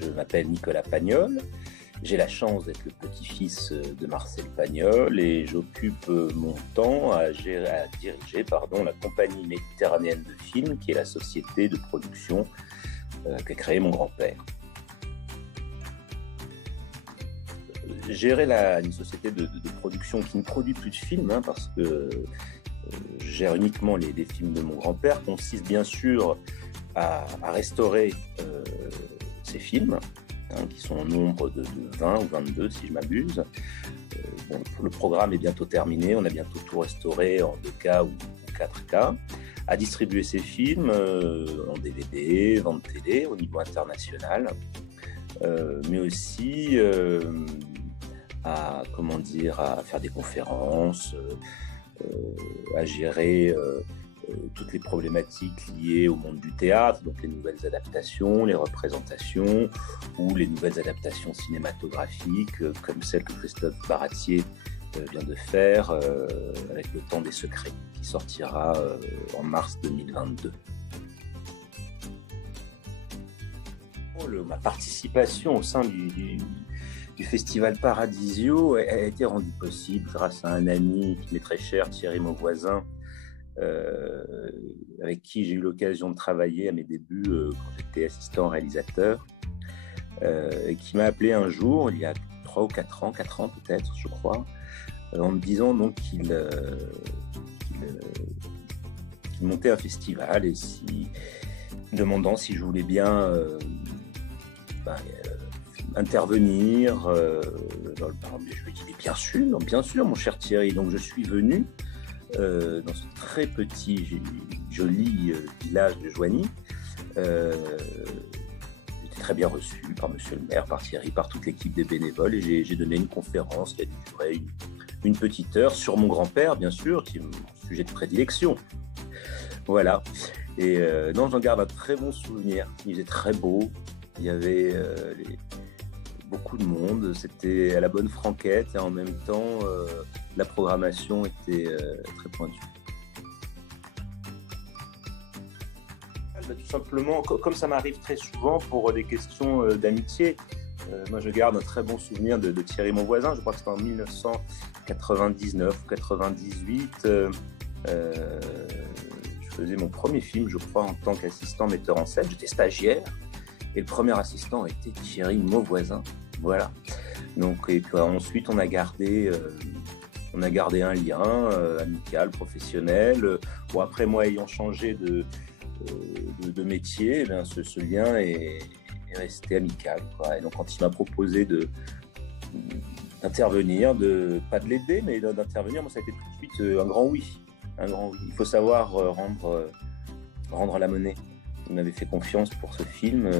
Je m'appelle Nicolas Pagnol. J'ai la chance d'être le petit-fils de Marcel Pagnol et j'occupe mon temps à diriger la compagnie méditerranéenne de films, qui est la société de production qu'a créée mon grand-père. Gérer une société de production qui ne produit plus de films, parce que je gère uniquement les films de mon grand-père, consiste bien sûr à restaurer ces films, qui sont au nombre de 20 ou 22 si je m'abuse. Le programme est bientôt terminé, on a bientôt tout restauré en 2K ou 4K, à distribuer ces films en DVD, vente télé au niveau international, mais aussi à faire des conférences, à gérer toutes les problématiques liées au monde du théâtre, donc les nouvelles adaptations, les représentations ou les nouvelles adaptations cinématographiques comme celle que Christophe Baratier vient de faire avec Le Temps des Secrets, qui sortira en mars 2022. Ma participation au sein du festival Paradisio a été rendue possible grâce à un ami qui m'est très cher, Thierry Mauvoisin, avec qui j'ai eu l'occasion de travailler à mes débuts quand j'étais assistant réalisateur, et qui m'a appelé un jour, il y a 3 ou 4 ans peut-être, je crois, en me disant donc qu'il montait un festival et demandant si je voulais bien intervenir dans le programme. Je lui ai dit bien sûr mon cher Thierry. Donc je suis venu dans ce très petit, joli village de Joigny. J'étais très bien reçu par monsieur le maire, par Thierry, par toute l'équipe des bénévoles, et j'ai donné une conférence qui a duré une petite heure sur mon grand-père, bien sûr, qui est mon sujet de prédilection. Voilà. Et j'en garde un très bon souvenir. Il faisait très beau. Il y avait beaucoup de monde. C'était à la bonne franquette et en même temps, la programmation était très pointue. Tout simplement, comme ça m'arrive très souvent pour des questions d'amitié, moi je garde un très bon souvenir de Thierry Mauvoisin. Je crois que c'était en 1999 ou 1998. Je faisais mon premier film, je crois, en tant qu'assistant metteur en scène. J'étais stagiaire et le premier assistant était Thierry Mauvoisin. Voilà. Donc, et puis, ensuite, on a gardé un lien amical, professionnel. Bon, après, moi, ayant changé de métier, ce lien est resté amical, quoi. Et donc, quand il m'a proposé d'intervenir, pas de l'aider, mais d'intervenir, moi, ça a été tout de suite un grand oui. Il faut savoir rendre la monnaie. Il m'avait fait confiance pour ce film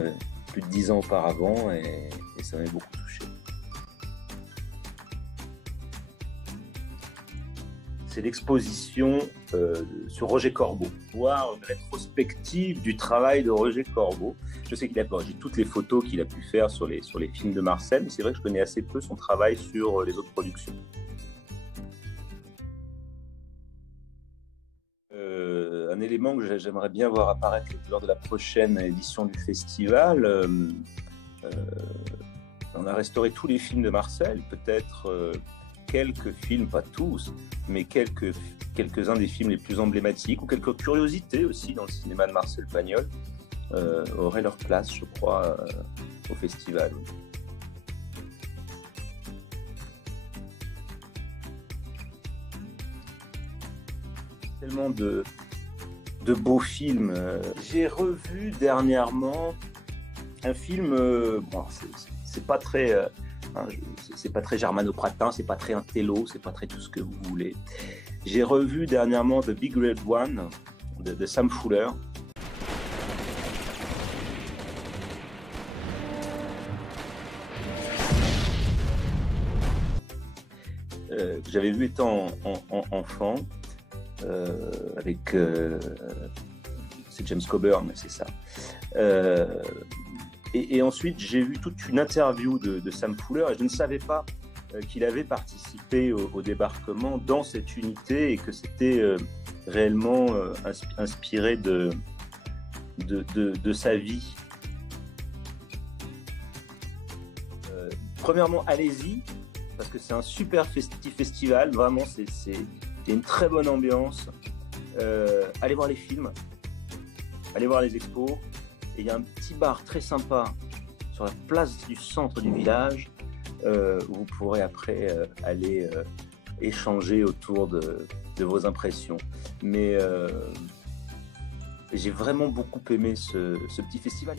plus de 10 ans auparavant et ça m'avait beaucoup touché. C'est l'exposition sur Roger Corbo. Voir une rétrospective du travail de Roger Corbo. Je sais j'ai toutes les photos qu'il a pu faire sur les films de Marcel, mais c'est vrai que je connais assez peu son travail sur les autres productions. Un élément que j'aimerais bien voir apparaître lors de la prochaine édition du festival, on a restauré tous les films de Marcel, peut-être quelques films, pas tous, mais quelques-uns des films les plus emblématiques, ou quelques curiosités aussi dans le cinéma de Marcel Pagnol, auraient leur place, je crois, au festival. Tellement de beaux films. J'ai revu dernièrement un film, c'est pas très germanopratin, c'est pas très intello, c'est pas très tout ce que vous voulez. J'ai revu dernièrement The Big Red One de Sam Fuller. J'avais vu étant enfant, avec c'est James Coburn, c'est ça. Et ensuite, j'ai vu toute une interview de Sam Fuller et je ne savais pas qu'il avait participé au débarquement dans cette unité et que c'était réellement inspiré de sa vie. premièrement, allez-y, parce que c'est un super festival, vraiment, c'est une très bonne ambiance. Allez voir les films, allez voir les expos. Et il y a un petit bar très sympa sur la place du centre du village, où vous pourrez après aller échanger autour de vos impressions. Mais j'ai vraiment beaucoup aimé ce petit festival.